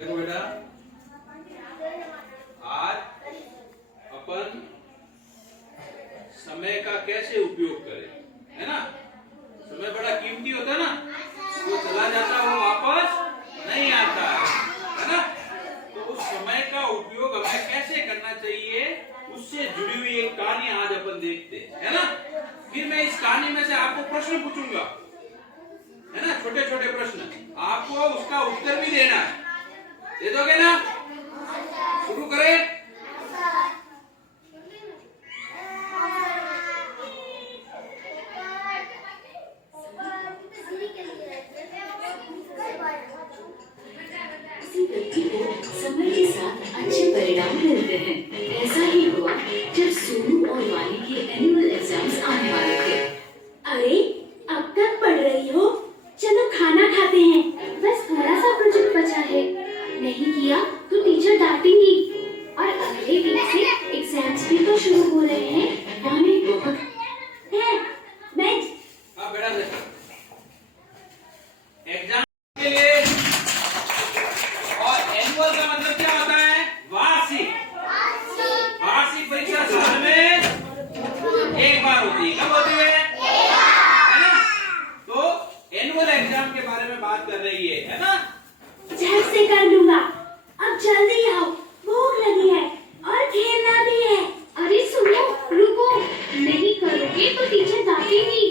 देखो बेटा, आज अपन समय का कैसे उपयोग करें, है ना। समय बड़ा कीमती होता है ना, वो चला जाता है, वो वापस नहीं आता है ना। तो उस समय का उपयोग हमें कैसे करना चाहिए, उससे जुड़ी हुई एक कहानी आज अपन देखते हैं, है ना। फिर मैं इस कहानी में से आपको प्रश्न पूछूंगा, है ना, छोटे छोटे प्रश्न, आपको उसका उत्तर भी देना है। दे दोगे ना? शुरू करें। किसी व्यक्ति को समय के साथ अच्छे परिणाम मिलते हैं। ऐसा ही हुआ जब सोनू और वानी के एनुअल एग्जाम्स आने वाले थे। अरे, अब तक पढ़ रही हो? चलो खाना खाते हैं। बस थोड़ा सा प्रोजेक्ट बचा है, नहीं किया तो टीचर डांटेंगी। और अगले वीक से एग्जाम्स भी तो शुरू हो रहे हैं। वानी बहुत है मैं बेटा एग्जाम के लिए, और एनुअल का मतलब क्या होता है? वार्षिक। वार्षिक परीक्षा साल में एक बार होती है। कब होती है ना। तो एनुअल एग्जाम के बारे में बात कर रही है ना। झट से कर लूंगा। अब जल्दी आओ, भूख लगी है और खेलना भी है। अरे सुनो, रुको, नहीं करोगे तो टीचर डांटेंगी।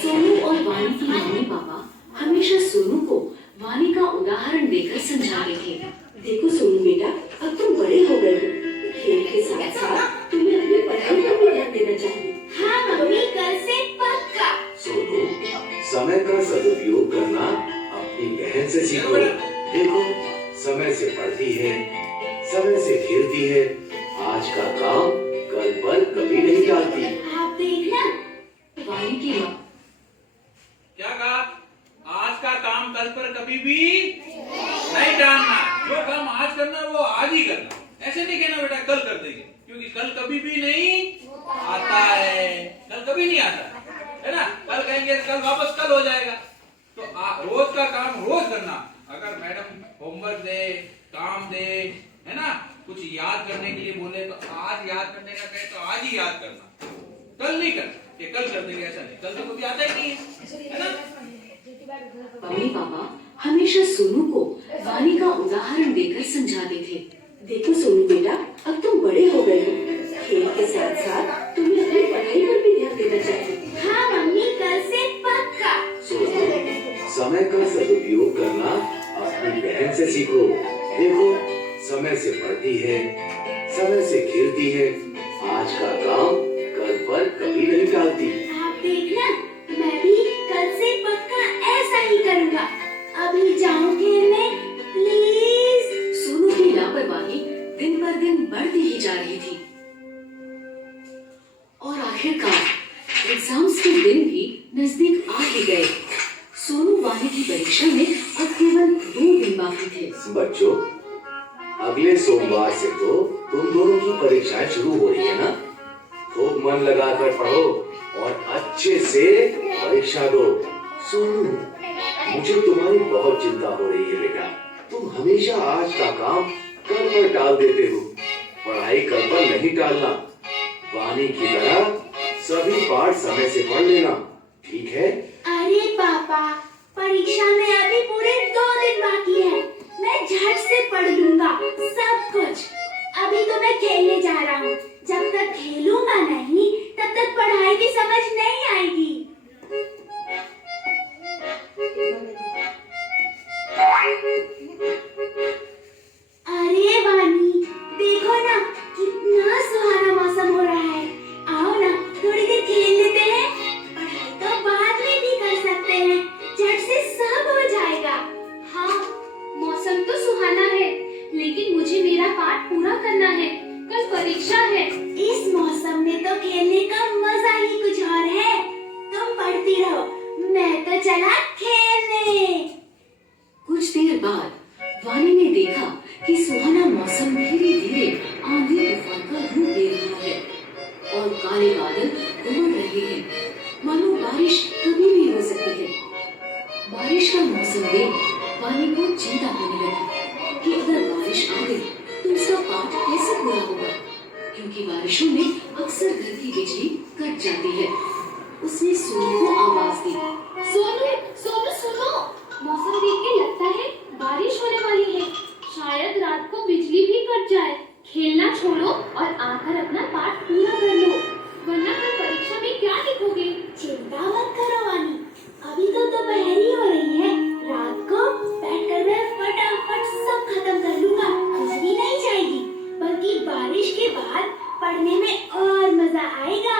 सोनू और वानी की मम्मी पापा हमेशा सोनू को वानी का उदाहरण देकर समझाते थे। देखो सोनू बेटा, अब तुम बड़े हो गए हो, खेल के साथ साथ तुम्हें अपनी पढ़ाई पर भी ध्यान देना चाहिए। हाँ मम्मी, कल से पक्का। सोनू, समय का सदुपयोग करना अपनी बहन से सीखो। देखो, समय से पढ़ती है, समय से खेलती है, आज का काम कल पर कभी नहीं टालती। आप देखना। वानी की माँ क्या कहा? आज का काम कल पर कभी भी नहीं टालना। जो काम आज करना वो आज ही करना। ऐसे नहीं कहना बेटा कल कर देंगे, क्योंकि कल कभी भी नहीं आता है। कल कभी नहीं आता है ना। कल कहेंगे कल वापस कल हो जाएगा। तो रोज का काम रोज करना। अगर मैडम होमवर्क दे, काम दे, है ना, कुछ याद करने के लिए बोले तो आज याद करने का कहे तो आज ही याद करना, कल नहीं करना कि कल कर देंगे। ऐसा नहीं, कल तो कभी आता ही नहीं है ना। मम्मी पापा हमेशा सोनू को वानी का उदाहरण देकर समझाते थे। देखो सोनू बेटा, अब तुम बड़े हो गए हो, खेल के साथ साथ तुम्हें अपनी पढ़ाई पर भी ध्यान देना चाहिए। हाँ मम्मी, कल से पक्का। सोनू, समय का सदुपयोग करना अपनी बहन से सीखो। देखो, समय से पढ़ती है, समय से खेलती है, आज का काम कल पर कभी नहीं टालती। आप देखना, मैं भी कल से पक्का ऐसा ही करूँगा। अभी जाऊँ खेलने, प्लीज। सोनू की लापरवाही दिन पर दिन बढ़ती ही जा रही थी और आखिरकार एग्जाम्स के दिन भी नजदीक आ ही गए। सोनू वानी की परीक्षा में अब केवल 2 दिन बाकी थे। बच्चों, अगले सोमवार से तो तुम दोनों की परीक्षाएं शुरू हो रही है ना। खूब मन लगाकर पढ़ो और अच्छे से परीक्षा दो। सोनू, मुझे तुम्हारी बहुत चिंता हो रही है बेटा। तुम हमेशा आज का काम कल पर टाल देते हो। पढ़ाई कल पर नहीं टालना। वानी की तरह सभी पाठ समय से पढ़ लेना, ठीक है? अरे पापा, परीक्षा में अभी पूरे 2 दिन बाकी है। मैं झट से पढ़ लूंगा सब कुछ। अभी तो मैं खेलने जा रहा हूँ। जब तक खेलूंगा नहीं, तब तक पढ़ाई की समझ नहीं आएगी। अरे वानी, देखो ना, कितना सुहाना मौसम हो रहा है। आओ ना, थोड़ी देर खेल लेते हैं। पढ़ाई तो बाद में भी कर सकते हैं, झट से सब हो जाएगा। हाँ, मौसम तो सुहाना है, लेकिन मुझे मेरा पाठ पूरा करना है। कल परीक्षा है। इस मौसम में तो खेलने का मजा ही कुछ और है। तुम पढ़ती रहो, मैं तो चला खेलने। कुछ देर बाद वानी ने देखा कि सुहाना मौसम धीरे धीरे आंधी तूफान का रूप ले रहा है और काले बादल उमड़ रहे हैं, मानो बारिश कभी भी हो सकती है। बारिश का मौसम देख वानी को चिंता होने लगी कि जाए। खेलना छोड़ो और आकर अपना पाठ पूरा कर लो, वरना कल परीक्षा में क्या लिखोगे? चिंता मत करो वानी, अभी तो दोपहर ही हो रही है। रात को बैठकर मैं फटाफट सब खत्म कर लूंगा, बिजली नहीं जाएगी, बल्कि बारिश के बाद पढ़ने में और मजा आएगा।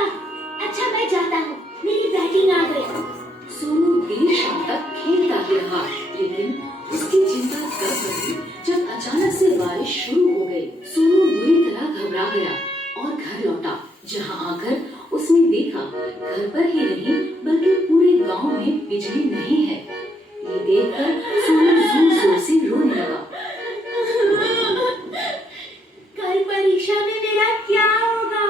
अच्छा मैं जाता हूँ, मेरी बैटिंग आ गई। सोनू देर शाम तक खेलता ही रहा, लेकिन उसकी चिंता तब बढ़ी जब अचानक से बारिश शुरू हो गई। सोनू बुरी तरह घबरा गया और घर लौटा, जहाँ आकर उसने देखा घर पर ही नहीं बल्कि पूरे गांव में बिजली नहीं है। ये देखकर सोनू जोर जोर से रोने लगा। कल परीक्षा में मेरा क्या होगा?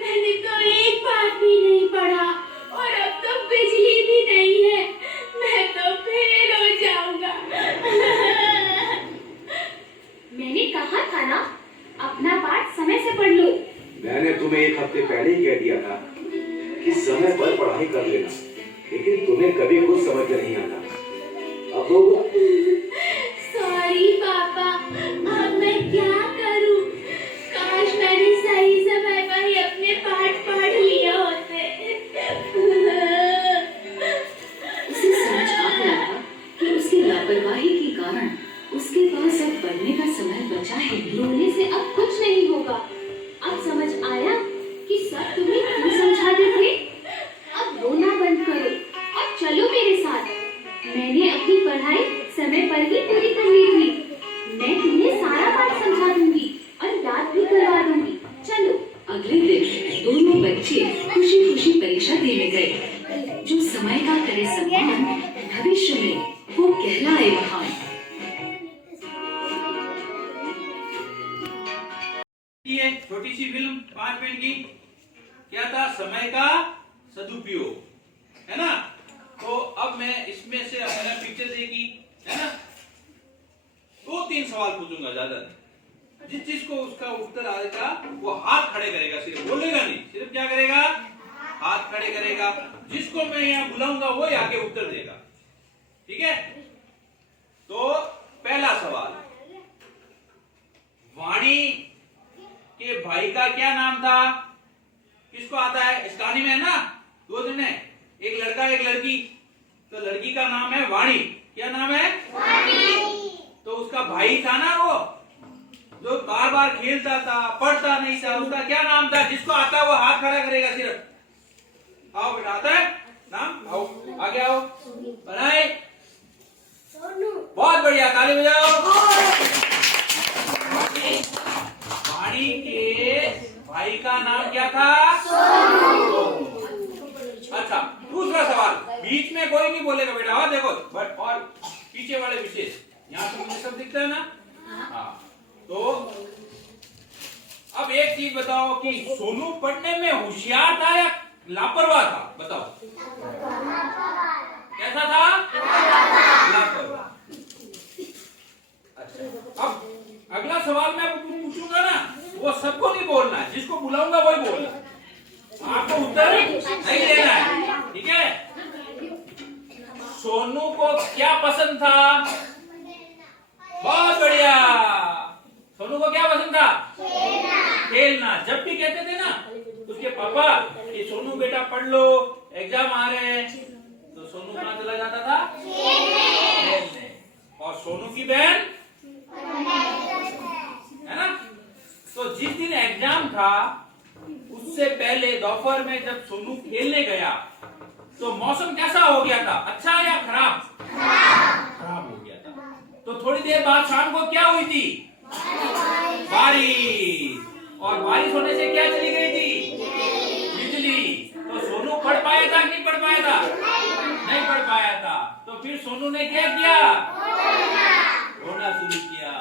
मैंने तो एक बार भी नहीं पढ़ा और अब तो बिजली भी नहीं है, मैं तो फेल हो जाऊंगा। मैंने कहा था ना, अपना पाठ समय से पढ़ लो। मैंने तुम्हें एक हफ्ते पहले ही कह दिया था कि समय पर पढ़ाई कर लेना, लेकिन तुम्हें कभी कुछ समझ में नहीं आता। अब सॉरी पापा, अब मैं क्या करूं? काश मैंने सही समय पर ही अपने पाठ पढ़ लिए होते। उसे समझ आ गया था कि उसकी लापरवाही के कारण उसके पास अब पढ़ने का समय बचा है। रोने से अब कुछ नहीं होगा। अब समझ आया कि सब तुम्हें क्यों समझाते थे। अब रोना बंद करो और चलो मेरे साथ। मैंने अपनी पढ़ाई समय पर ही पूरी कर ली थी। मैं तुम्हें सारा पाठ समझा दूंगी और याद भी करवा दूंगी। चलो। अगले दिन दोनों बच्चे खुशी खुशी परीक्षा देने गए। जो समय का करे सम्मान, भविष्य में वो कहलाए महान। ये छोटी सी फिल्म 5 मिनट की क्या था? समय का सदुपयोग, है ना? तो अब मैं इसमें से अपना पिक्चर देखी, है ना, 2-3 सवाल पूछूंगा, ज्यादा नहीं। जिस चीज को उसका उत्तर आएगा वो हाथ खड़े करेगा, सिर्फ बोलेगा नहीं, सिर्फ क्या करेगा? हाथ खड़े करेगा। जिसको मैं यहाँ बुलाऊंगा वो ही आगे उत्तर देगा, ठीक है? तो पहला सवाल, वाणी के भाई का क्या नाम था? किसको आता है? इस कहानी में है ना 2 जने, एक लड़का एक लड़की। तो लड़की का नाम है वाणी। क्या नाम है? वाणी। तो उसका भाई था ना वो, जो बार बार खेलता था, पढ़ता नहीं था, उसका क्या नाम था? जिसको आता है वो हाथ खड़ा करेगा सिर्फ। आओ बेटा, आता है नाम? आओ आगे आओ। बनाए। बहुत बढ़िया, ताली बजाओ। वाणी के भाई का नाम क्या था? अच्छा, दूसरा सवाल, बीच में कोई नहीं बोलेगा बेटा, और देखो बट और पीछे वाले विशेष, यहाँ तो मुझे सब दिखता है ना? हाँ। तो अब एक चीज बताओ कि सोनू पढ़ने में होशियार था या लापरवाह था? बताओ कैसा था? लापरवाह। अच्छा, अब अगला सवाल मैं पूछूंगा ना, वो सबको नहीं बोलना है, जिसको बुलाऊंगा वही बोलना है। आपको उत्तर नहीं देना है, ठीक है? सोनू को क्या पसंद था? बहुत बढ़िया। सोनू को क्या पसंद था? खेलना। जब भी कहते थे ना उसके पापा कि सोनू बेटा पढ़ लो, एग्जाम आ रहे हैं, तो सोनू कहाँ चला जाता था? खेलने। और सोनू की बहन, है ना? तो जिस दिन एग्जाम था उससे पहले दोपहर में जब सोनू खेलने गया तो मौसम कैसा हो गया था? अच्छा या खराब? खराब हो गया था। तो थोड़ी देर बाद शाम को क्या हुई थी? बारिश। और बारिश होने से क्या चली गई थी? बिजली। तो सोनू पढ़ पाया था कि नहीं पढ़ पाया था? नहीं पढ़ पाया था। तो फिर सोनू ने क्या किया? रोना शुरू किया।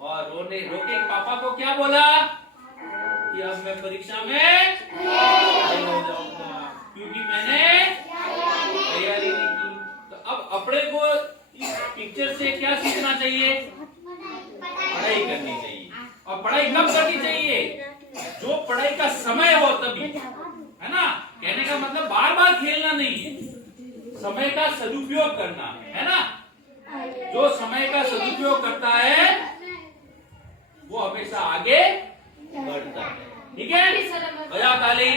और रोके पापा को क्या बोला कि अब मैं परीक्षा में फेल हो जाऊंगा क्योंकि मैंने तैयारी नहीं की। तो अब अपने को इस पिक्चर से क्या सीखना चाहिए? पढ़ाई करनी चाहिए। और पढ़ाई कब करनी चाहिए? जो पढ़ाई का समय हो तभी, है ना? कहने का मतलब बार बार खेलना नहीं है, समय का सदुपयोग करना है ना? जो समय का सदुपयोग करता है वो हमेशा आगे गया काली